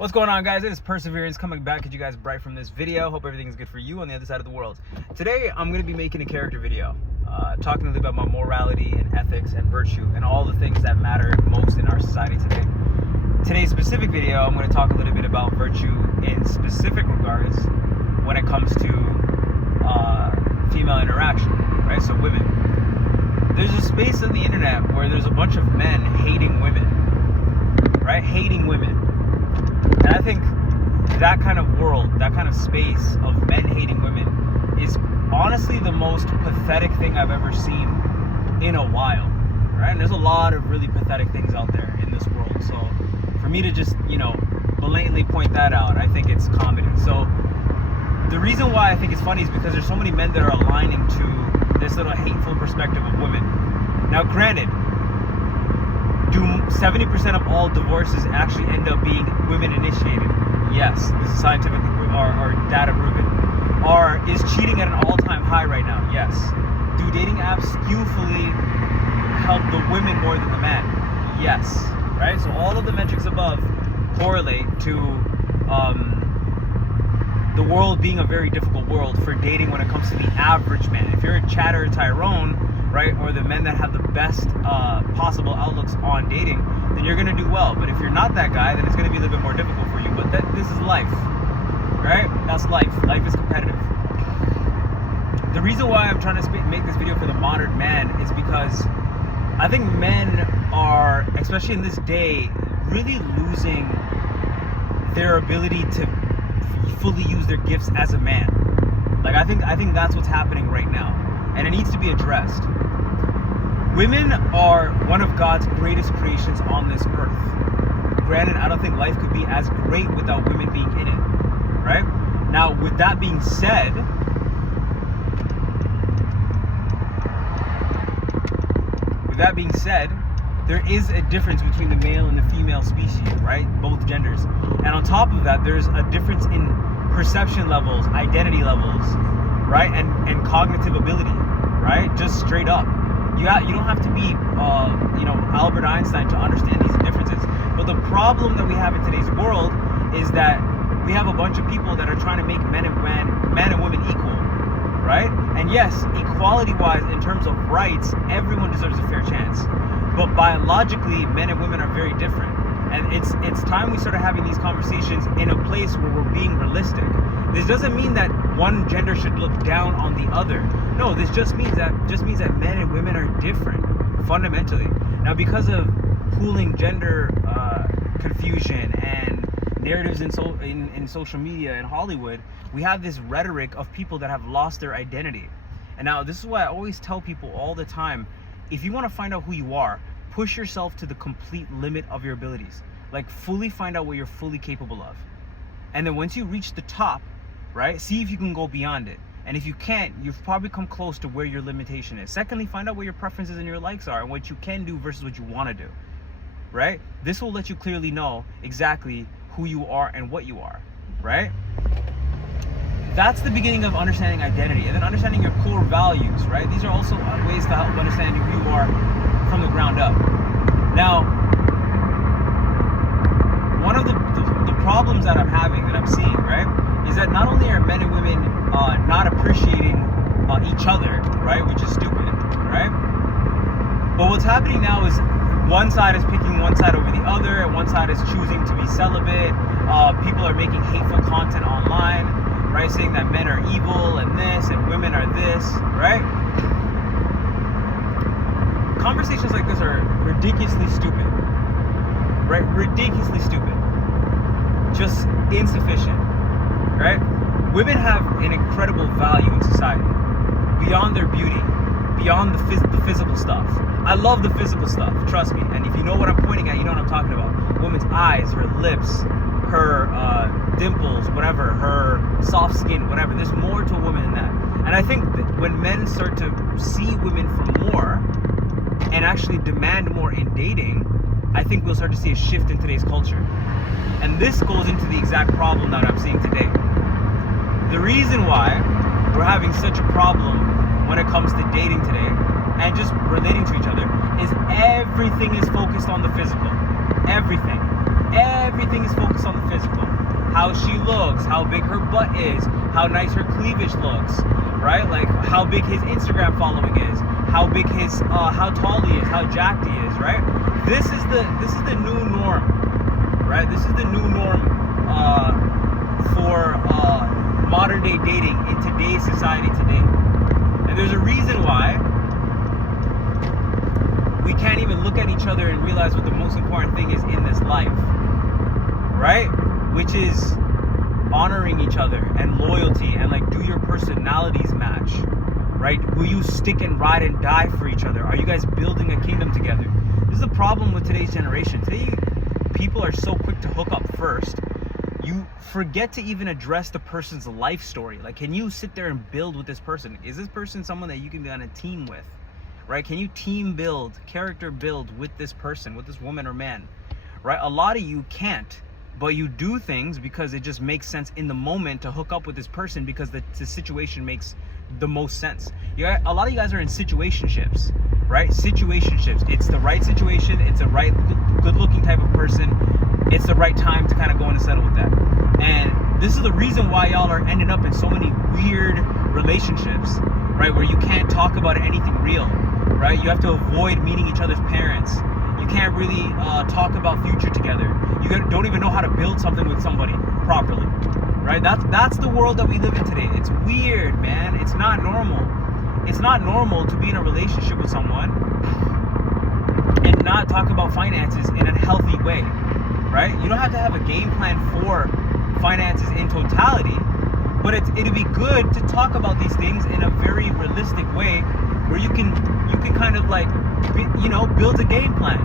What's going on, guys? It is Perseverance coming back at you guys bright from this video. Hope everything is good for you on the other side of the world. Today, I'm going to be making a character video, talking a little bit about morality and ethics and virtue and all the things that matter most in our society today. Today's specific video, I'm going to talk a little bit about virtue in specific regards when it comes to female interaction, right? So women. There's a space on the internet where there's a bunch of men hating women, right? Hating women. And I think that kind of world, that kind of space of men hating women is honestly the most pathetic thing I've ever seen in a while, right? And there's a lot of really pathetic things out there in this world. So for me to just, blatantly point that out, I think it's comedy. So the reason why I think it's funny is because there's so many men that are aligning to this little hateful perspective of women. Now, granted, do 70% of all divorces actually end up being women initiated? Yes, this is scientifically or data proven. Is cheating at an all-time high right now? Yes. Do dating apps skillfully help the women more than the man? Yes. Right? So all of the metrics above correlate to the world being a very difficult world for dating when it comes to the average man. If you're a Chatter Tyrone, right, or the men that have the best possible outlooks on dating, then you're gonna do well. But if you're not that guy, then it's gonna be a little bit more difficult for you. But this is life, right? That's life. Life is competitive. The reason why I'm trying to make this video for the modern man is because I think men are, especially in this day, really losing their ability to fully use their gifts as a man. Like I think that's what's happening right now. And it needs to be addressed. Women are one of God's greatest creations on this earth. Granted, I don't think life could be as great without women being in it, right? Now, with that being said, there is a difference between the male and the female species, right? Both genders. And on top of that, there's a difference in perception levels, identity levels, right? And cognitive ability, right? Just straight up. You don't have to be, Albert Einstein to understand these differences. But the problem that we have in today's world is that we have a bunch of people that are trying to make men and women equal, right? And yes, equality-wise, in terms of rights, everyone deserves a fair chance. But biologically, men and women are very different. And it's time we started having these conversations in a place where we're being realistic. This doesn't mean that one gender should look down on the other. No, this just means that men and women are different fundamentally. Now, because of pooling gender confusion and narratives in social media and Hollywood, we have this rhetoric of people that have lost their identity. And now this is why I always tell people all the time, if you want to find out who you are, push yourself to the complete limit of your abilities. Like fully find out what you're fully capable of. And then once you reach the top, right, see if you can go beyond it. And if you can't, you've probably come close to where your limitation is. Secondly, find out what your preferences and your likes are and what you can do versus what you want to do, right? This will let you clearly know exactly who you are and what you are, right? That's the beginning of understanding identity, and then understanding your core values, right? These are also ways to help understand who you are from the ground up. Now, one of the problems that I'm having, that I'm seeing, right, is that not only are men and women not appreciating each other, right, which is stupid, right? But what's happening now is one side is picking one side over the other, and one side is choosing to be celibate. People are making hateful content online, right, saying that men are evil and this, and women are this, right? Conversations like this are ridiculously stupid, right? Ridiculously stupid. Just insufficient, right? Women have an incredible value in society, beyond their beauty, beyond the physical stuff. I love the physical stuff, trust me. And if you know what I'm pointing at, you know what I'm talking about. Women's eyes, her lips, her dimples, whatever, her soft skin, whatever. There's more to a woman than that. And I think that when men start to see women for more and actually demand more in dating, I think we'll start to see a shift in today's culture. And this goes into the exact problem that I'm seeing today. The reason why we're having such a problem when it comes to dating today and just relating to each other is everything is focused on the physical. Everything is focused on the physical. physical. How she looks, how big her butt is, how nice her cleavage looks, right? Like how big his Instagram following is, how big his, how tall he is, how jacked he is, right? This is the new norm, right? This is the new norm for modern day dating in today's society today. And there's a reason why we can't even look at each other and realize what the most important thing is in this life, right? Which is honoring each other and loyalty and like, do your personalities match, right? Will you stick and ride and die for each other? Are you guys building a kingdom together? This is the problem with today's generation. Today, people are so quick to hook up first. You forget to even address the person's life story. Like, can you sit there and build with this person? Is this person someone that you can be on a team with, right? Can you team build, character build with this person, with this woman or man, right? A lot of you can't, but you do things because it just makes sense in the moment to hook up with this person because the situation makes the most sense. A lot of you guys are in situationships, right? Situationships. It's the right situation. It's the right good-looking type of person. It's the right time to kind of go in and settle with that. And this is the reason why y'all are ending up in so many weird relationships, right? Where you can't talk about anything real, right? You have to avoid meeting each other's parents. You can't really talk about future together. You don't even know how to build something with somebody properly, right? That's the world that we live in today. It's weird, man. It's not normal. It's not normal to be in a relationship with someone and not talk about finances in a healthy way, right? You don't have to have a game plan for finances in totality, but it'd be good to talk about these things in a very realistic way where you can kind of like, build a game plan,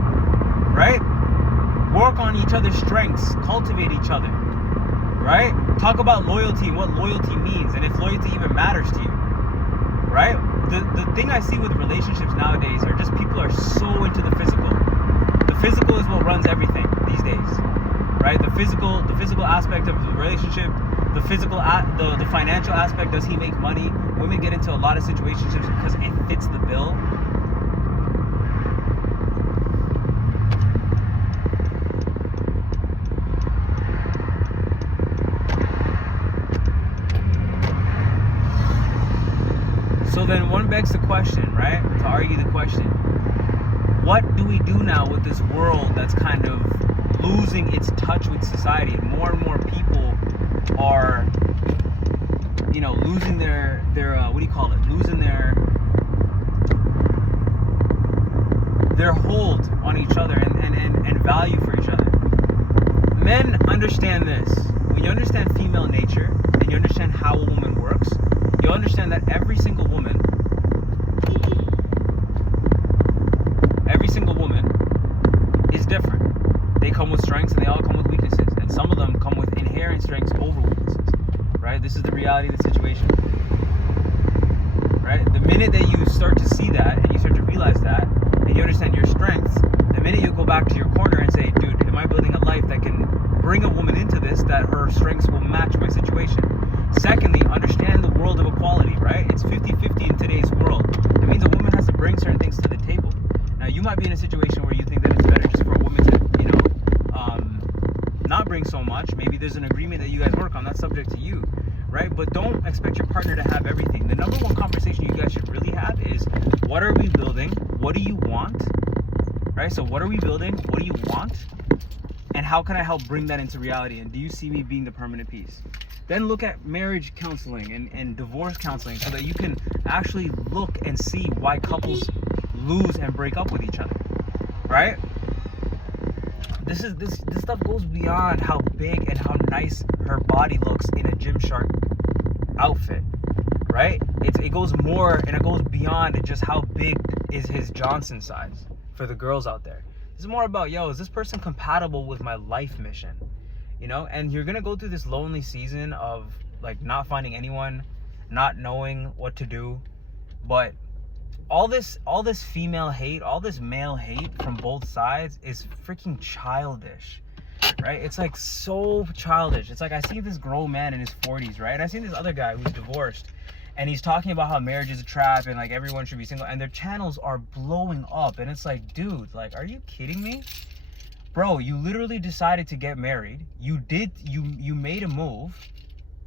right? Work on each other's strengths, cultivate each other, right? Talk about loyalty and what loyalty means and if loyalty even matters to you, right? The thing I see with relationships nowadays are just people are so into the physical. The physical is what runs everything these days, right? The physical aspect of the relationship, the financial aspect. Does he make money? Women get into a lot of situationships because it fits the bill. So then one begs the question, right? To argue the question, what do we do now with this world that's kind of losing its touch with society? And more people are, losing their losing their hold on each other and value for each other. Men understand this. When you understand female nature and you understand how a woman works, you'll understand that every single woman is different. They come with strengths and they all come with weaknesses. And some of them come with inherent strengths over weaknesses, right? This is the reality of the situation, right? The minute that you start to see that and you start to realize that and you understand your strengths, the minute you go back to your corner and say, dude, am I building a life that can bring a woman into this, that her strengths will match my situation? Secondly, understand the world of equality, right? It's 50-50 in today's world. It means a woman has to bring certain things to the table. Now, you might be in a situation where you think that it's better just for a woman to, not bring so much. Maybe there's an agreement that you guys work on. That's subject to you, right? But don't expect your partner to have everything. The number one conversation you guys should really have is, what are we building? What do you want? Right? So what are we building? What do you want? And how can I help bring that into reality? And do you see me being the permanent piece? Then look at marriage counseling and divorce counseling so that you can actually look and see why couples lose and break up with each other, right? This stuff goes beyond how big and how nice her body looks in a Gymshark outfit, right? It goes more and it goes beyond just how big is his Johnson size for the girls out there. It's more about, is this person compatible with my life mission? And you're gonna go through this lonely season of like not finding anyone, not knowing what to do, but all this female hate, all this male hate from both sides is freaking childish, right? It's like so childish. It's like I see this grown man in his 40s, right? I see this other guy who's divorced and he's talking about how marriage is a trap and like everyone should be single, and their channels are blowing up, and it's like, dude, like, are you kidding me? Bro, you literally decided to get married. You made a move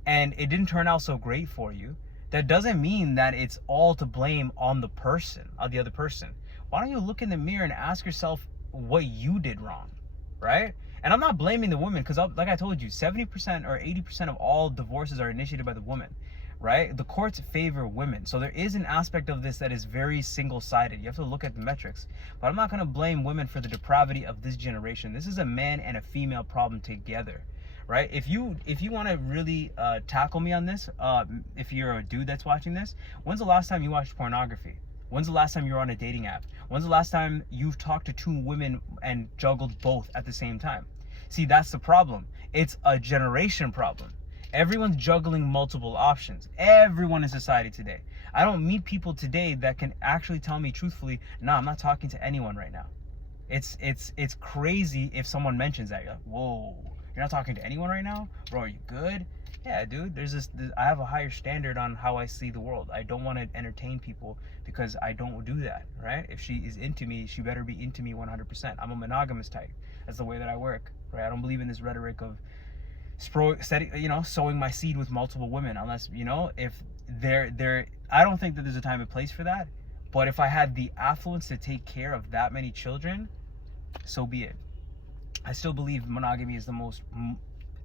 and it didn't turn out so great for you. That doesn't mean that it's all to blame on the person, on the other person. Why don't you look in the mirror and ask yourself what you did wrong, right? And I'm not blaming the woman because, like I told you, 70% or 80% of all divorces are initiated by the woman, right? The courts favor women. So there is an aspect of this that is very single-sided. You have to look at the metrics. But I'm not going to blame women for the depravity of this generation. This is a man and a female problem together, right? If you want to really tackle me on this, if you're a dude that's watching this, when's the last time you watched pornography? When's the last time you were on a dating app? When's the last time you've talked to two women and juggled both at the same time? See, that's the problem. It's a generation problem. Everyone's juggling multiple options. Everyone in society today. I don't meet people today that can actually tell me truthfully, no, I'm not talking to anyone right now. It's crazy if someone mentions that. You're like, whoa, you're not talking to anyone right now? Bro, are you good? Yeah, dude, I have a higher standard on how I see the world. I don't want to entertain people because I don't do that, right? If she is into me, she better be into me 100%. I'm a monogamous type. That's the way that I work, right? I don't believe in this rhetoric of sowing my seed with multiple women, unless, if I don't think that there's a time and place for that. But if I had the affluence to take care of that many children, so be it. I still believe monogamy is the most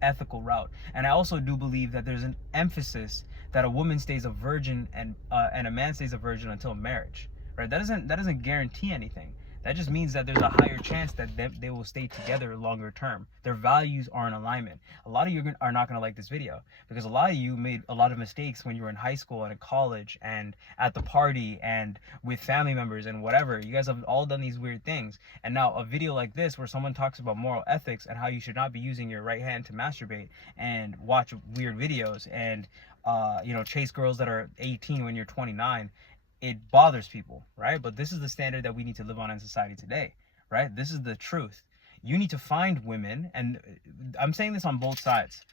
ethical route, and I also do believe that there's an emphasis that a woman stays a virgin and a man stays a virgin until marriage, right? That doesn't guarantee anything. That just means that there's a higher chance that they will stay together longer term. Their values are in alignment. A lot of you are not going to like this video because a lot of you made a lot of mistakes when you were in high school and in college and at the party and with family members and whatever. You guys have all done these weird things. And now a video like this where someone talks about moral ethics and how you should not be using your right hand to masturbate and watch weird videos and chase girls that are 18 when you're 29. It bothers people, right? But this is the standard that we need to live on in society today, right? This is the truth. You need to find women, and I'm saying this on both sides.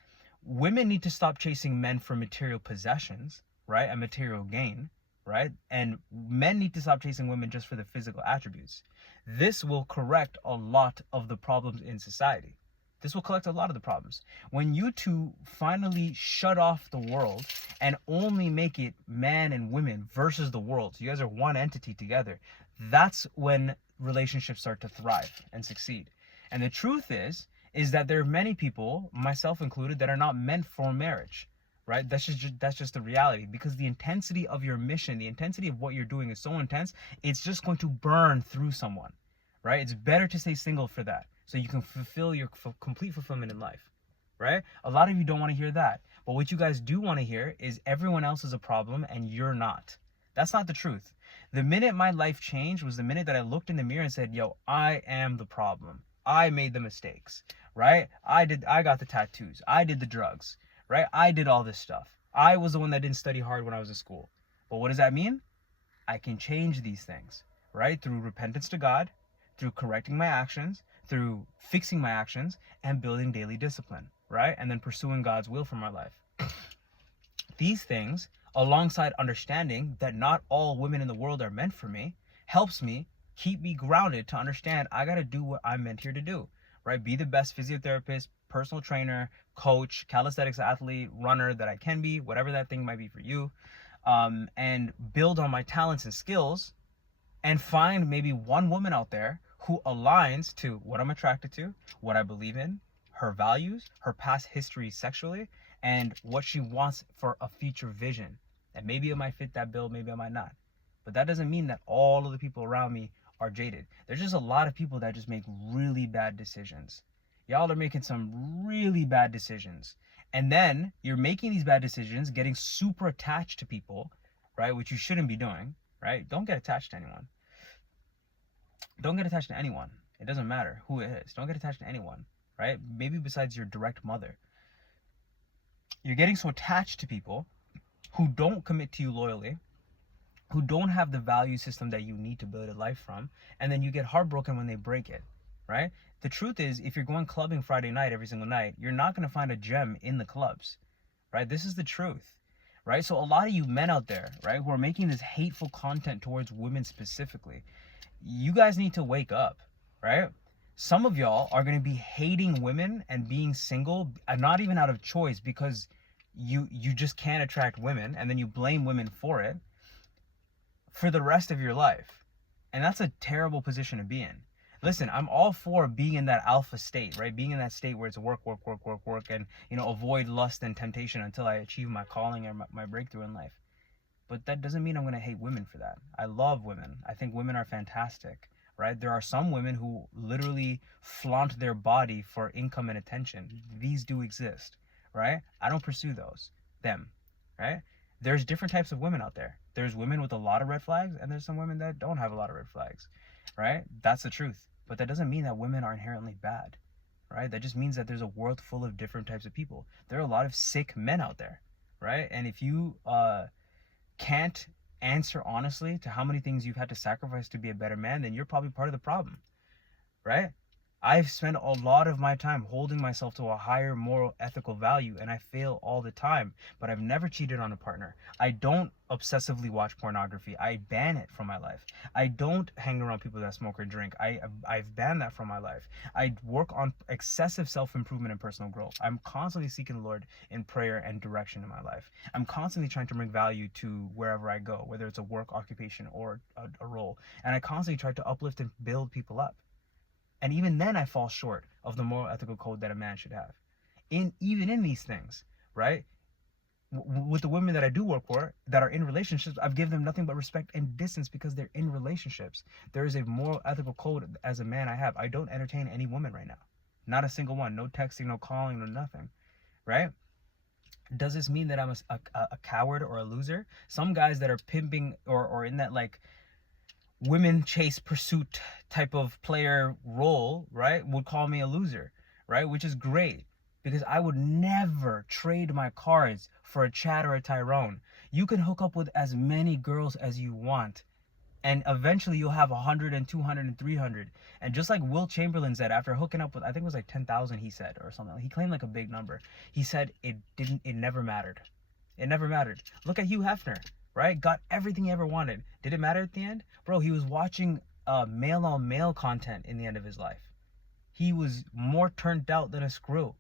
Women need to stop chasing men for material possessions, right? And material gain, right? And men need to stop chasing women just for the physical attributes. This will correct a lot of the problems in society. This will correct a lot of the problems. When you two finally shut off the world and only make it man and women versus the world, so you guys are one entity together, that's when relationships start to thrive and succeed. And the truth is that there are many people, myself included, that are not meant for marriage, right? That's just the reality, because the intensity of your mission, the intensity of what you're doing is so intense, it's just going to burn through someone, right? It's better to stay single for that, so you can fulfill your complete fulfillment in life, right? A lot of you don't want to hear that. But what you guys do want to hear is everyone else is a problem and you're not. That's not the truth. The minute my life changed was the minute that I looked in the mirror and said, yo, I am the problem. I made the mistakes, right? I got the tattoos. I did the drugs, right? I did all this stuff. I was the one that didn't study hard when I was in school. But what does that mean? I can change these things, right? Through repentance to God, through correcting my actions, through fixing my actions, and building daily discipline, right? And then pursuing God's will for my life. These things, alongside understanding that not all women in the world are meant for me, helps me keep me grounded to understand I got to do what I'm meant here to do, right? Be the best physiotherapist, personal trainer, coach, calisthenics athlete, runner that I can be, whatever that thing might be for you, and build on my talents and skills, and find maybe one woman out there who aligns to what I'm attracted to, what I believe in, her values, her past history sexually, and what she wants for a future vision. And maybe it might fit that bill, maybe it might not. But that doesn't mean that all of the people around me are jaded. There's just a lot of people that just make really bad decisions. Y'all are making some really bad decisions. And then you're making these bad decisions, getting super attached to people, right? Which you shouldn't be doing, right? Don't get attached to anyone. Don't get attached to anyone. It doesn't matter who it is. Don't get attached to anyone, right? Maybe besides your direct mother. You're getting so attached to people who don't commit to you loyally, who don't have the value system that you need to build a life from, and then you get heartbroken when they break it, right? The truth is, if you're going clubbing Friday night every single night, you're not going to find a gem in the clubs, right? This is the truth, right? So a lot of you men out there, right, who are making this hateful content towards women specifically, you guys need to wake up, right? Some of y'all are going to be hating women and being single, not even out of choice, because you just can't attract women, and then you blame women for it for the rest of your life. And that's a terrible position to be in. Listen, I'm all for being in that alpha state, right? Being in that state where it's work, and, avoid lust and temptation until I achieve my calling or my breakthrough in life. But that doesn't mean I'm going to hate women for that. I love women. I think women are fantastic, right? There are some women who literally flaunt their body for income and attention. These do exist, right? I don't pursue them, right? There's different types of women out there. There's women with a lot of red flags, and there's some women that don't have a lot of red flags, right? That's the truth. But that doesn't mean that women are inherently bad, right? That just means that there's a world full of different types of people. There are a lot of sick men out there, right? And if you can't answer honestly to how many things you've had to sacrifice to be a better man, then you're probably part of the problem, right? I've spent a lot of my time holding myself to a higher moral ethical value, and I fail all the time, but I've never cheated on a partner. I don't obsessively watch pornography. I ban it from my life. I don't hang around people that smoke or drink. I've banned that from my life. I work on excessive self-improvement and personal growth. I'm constantly seeking the Lord in prayer and direction in my life. I'm constantly trying to bring value to wherever I go, whether it's a work occupation or a role. And I constantly try to uplift and build people up. And even then I fall short of the moral ethical code that a man should have. Even in these things, right? With the women that I do work for, that are in relationships, I've given them nothing but respect and distance because they're in relationships. There is a moral ethical code as a man I have. I don't entertain any woman right now. Not a single one. No texting, no calling, no nothing, right? Does this mean that I'm a coward or a loser? Some guys that are pimping or in that like women chase pursuit type of player role, right, would call me a loser, right? Which is great, because I would never trade my cards for a Chad or a Tyrone. You can hook up with as many girls as you want, and eventually you'll have 100 and 200 and 300. And just like Will Chamberlain said, after hooking up with, I think it was like 10,000, he said, or something, he claimed like a big number. He said it never mattered. It never mattered. Look at Hugh Hefner, right? Got everything he ever wanted. Did it matter at the end? Bro, he was watching male on male content in the end of his life. He was more turned out than a screw.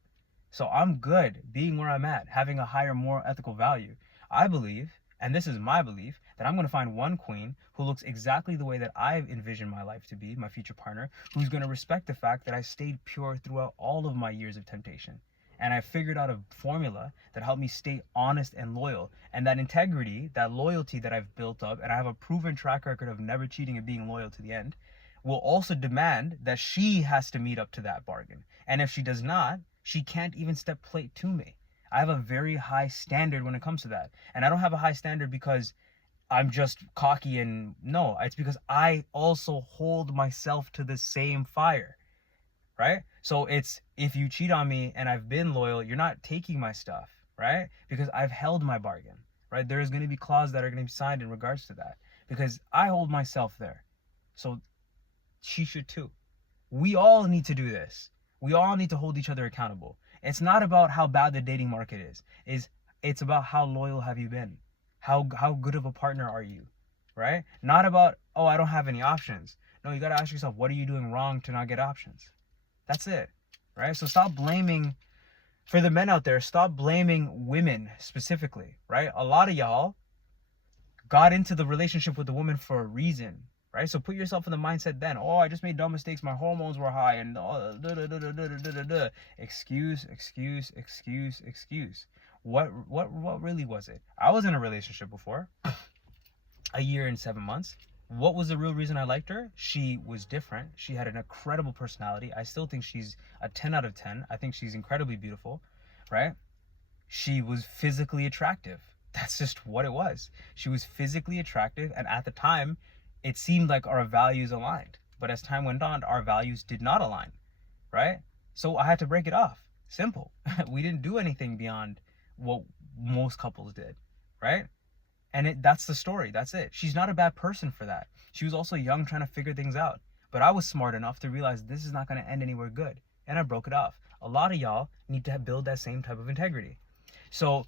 So I'm good being where I'm at, having a higher moral ethical value. I believe, and this is my belief, that I'm going to find one queen who looks exactly the way that I've envisioned my life to be, my future partner, who's going to respect the fact that I stayed pure throughout all of my years of temptation. And I figured out a formula that helped me stay honest and loyal. And that integrity, that loyalty that I've built up, and I have a proven track record of never cheating and being loyal to the end, will also demand that she has to meet up to that bargain. And if she does not, she can't even step plate to me. I have a very high standard when it comes to that. And I don't have a high standard because I'm just cocky, and no, it's because I also hold myself to the same fire. Right? So it's, if you cheat on me and I've been loyal, you're not taking my stuff, right? Because I've held my bargain, right? There's going to be clauses that are going to be signed in regards to that, because I hold myself there. So she should too. We all need to do this. We all need to hold each other accountable. It's not about how bad the dating market is. It's about how loyal have you been? How good of a partner are you, right? Not about, oh, I don't have any options. No, you got to ask yourself, what are you doing wrong to not get options? That's it, right? So stop blaming, for the men out there, stop blaming women specifically, right? A lot of y'all got into the relationship with the woman for a reason, right? So put yourself in the mindset then, oh, I just made dumb mistakes, my hormones were high, and excuse. What really was it? I was in a relationship before, a year and 7 months. What was the real reason I liked her? She was different. She had an incredible personality. I still think she's a 10 out of 10. I think she's incredibly beautiful, right? She was physically attractive. That's just what it was. She was physically attractive, and at the time, it seemed like our values aligned. But as time went on, our values did not align, right? So I had to break it off. Simple. We didn't do anything beyond what most couples did, right? And that's the story. That's it. She's not a bad person for that. She was also young, trying to figure things out. But I was smart enough to realize this is not going to end anywhere good. And I broke it off. A lot of y'all need to build that same type of integrity. So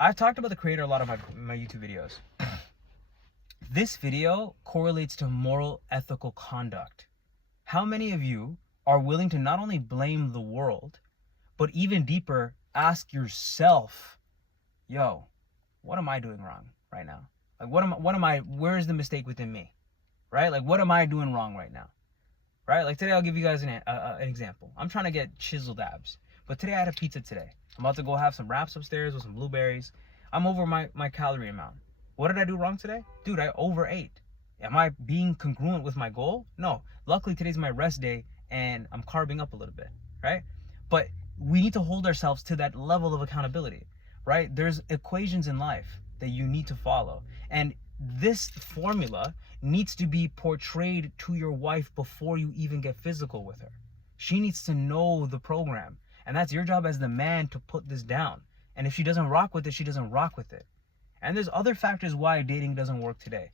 I've talked about the creator a lot of my YouTube videos. This video correlates to moral ethical conduct. How many of you are willing to not only blame the world, but even deeper, ask yourself, yo, what am I doing wrong right now? Like, where's the mistake within me, right? Like, what am I doing wrong right now, right? Like today, I'll give you guys an example. I'm trying to get chiseled abs, but today I had a pizza today. I'm about to go have some wraps upstairs with some blueberries. I'm over my calorie amount. What did I do wrong today? Dude, I overate. Am I being congruent with my goal? No. Luckily, today's my rest day, and I'm carbing up a little bit, right? But we need to hold ourselves to that level of accountability, right? There's equations in life that you need to follow. And this formula needs to be portrayed to your wife before you even get physical with her. She needs to know the program. And that's your job as the man to put this down. And if she doesn't rock with it, she doesn't rock with it. And there's other factors why dating doesn't work today.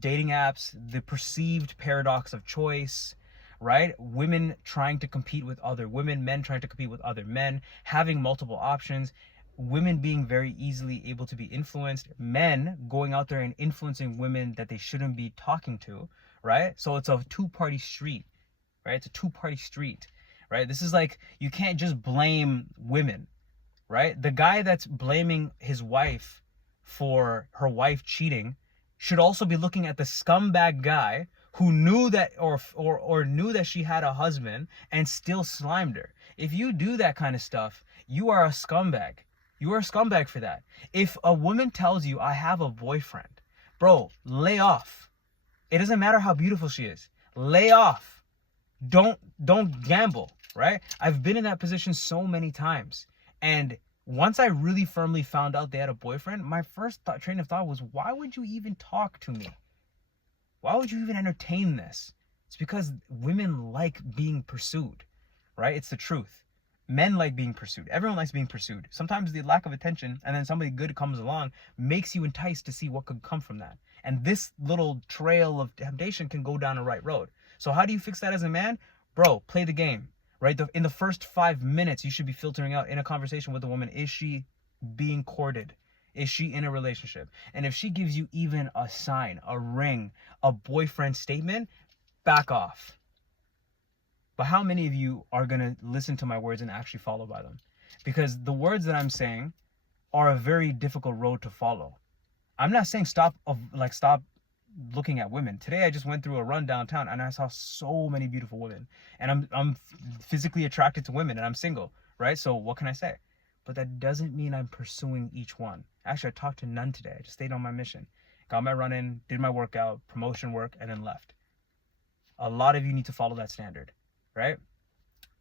Dating apps, the perceived paradox of choice, right? Women trying to compete with other women, men trying to compete with other men, having multiple options, women being very easily able to be influenced, men going out there and influencing women that they shouldn't be talking to, right? So it's a two-party street, right? It's a two-party street, right? This is like, you can't just blame women, right? The guy that's blaming his wife for her wife cheating should also be looking at the scumbag guy who knew that or knew that she had a husband and still slimed her. If you do that kind of stuff, you are a scumbag. You are a scumbag for that. If a woman tells you, I have a boyfriend, bro, lay off. It doesn't matter how beautiful she is. Lay off. Don't gamble, right? I've been in that position so many times. And once I really firmly found out they had a boyfriend, my first train of thought was, why would you even talk to me? Why would you even entertain this? It's because women like being pursued, right? It's the truth. Men like being pursued. Everyone likes being pursued. Sometimes the lack of attention and then somebody good comes along makes you enticed to see what could come from that. And this little trail of temptation can go down a right road. So how do you fix that as a man? Bro, play the game, right? In the first 5 minutes, you should be filtering out in a conversation with a woman, is she being courted? Is she in a relationship? And if she gives you even a sign, a ring, a boyfriend statement, back off. But how many of you are going to listen to my words and actually follow by them? Because the words that I'm saying are a very difficult road to follow. I'm not saying stop looking at women. Today I just went through a run downtown and I saw so many beautiful women. And I'm physically attracted to women and I'm single, right? So what can I say? But that doesn't mean I'm pursuing each one. Actually, I talked to none today. I just stayed on my mission. Got my run in, did my workout, promotion work, and then left. A lot of you need to follow that standard, right?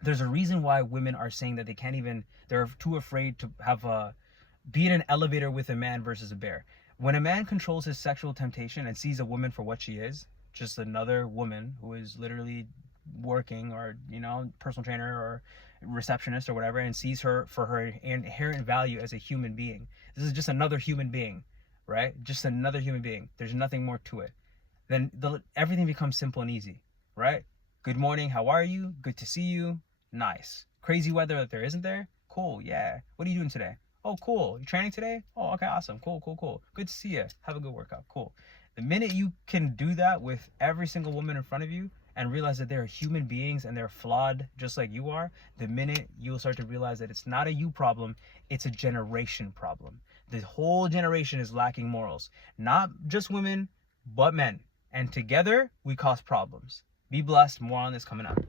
There's a reason why women are saying that they're too afraid to be in an elevator with a man versus a bear. When a man controls his sexual temptation and sees a woman for what she is, just another woman who is literally working or, personal trainer or receptionist or whatever, and sees her for her inherent value as a human being. This is just another human being, right? Just another human being. There's nothing more to it. Then everything becomes simple and easy, right? Good morning, how are you? Good to see you. Nice. Crazy weather that there isn't there? Cool, yeah. What are you doing today? Oh, cool. You training today? Oh, okay, awesome. Cool. Good to see you. Have a good workout. Cool. The minute you can do that with every single woman in front of you and realize that they're human beings and they're flawed just like you are, the minute you'll start to realize that it's not a you problem, it's a generation problem. The whole generation is lacking morals. Not just women, but men. And together, we cause problems. Be blessed. More on this coming up.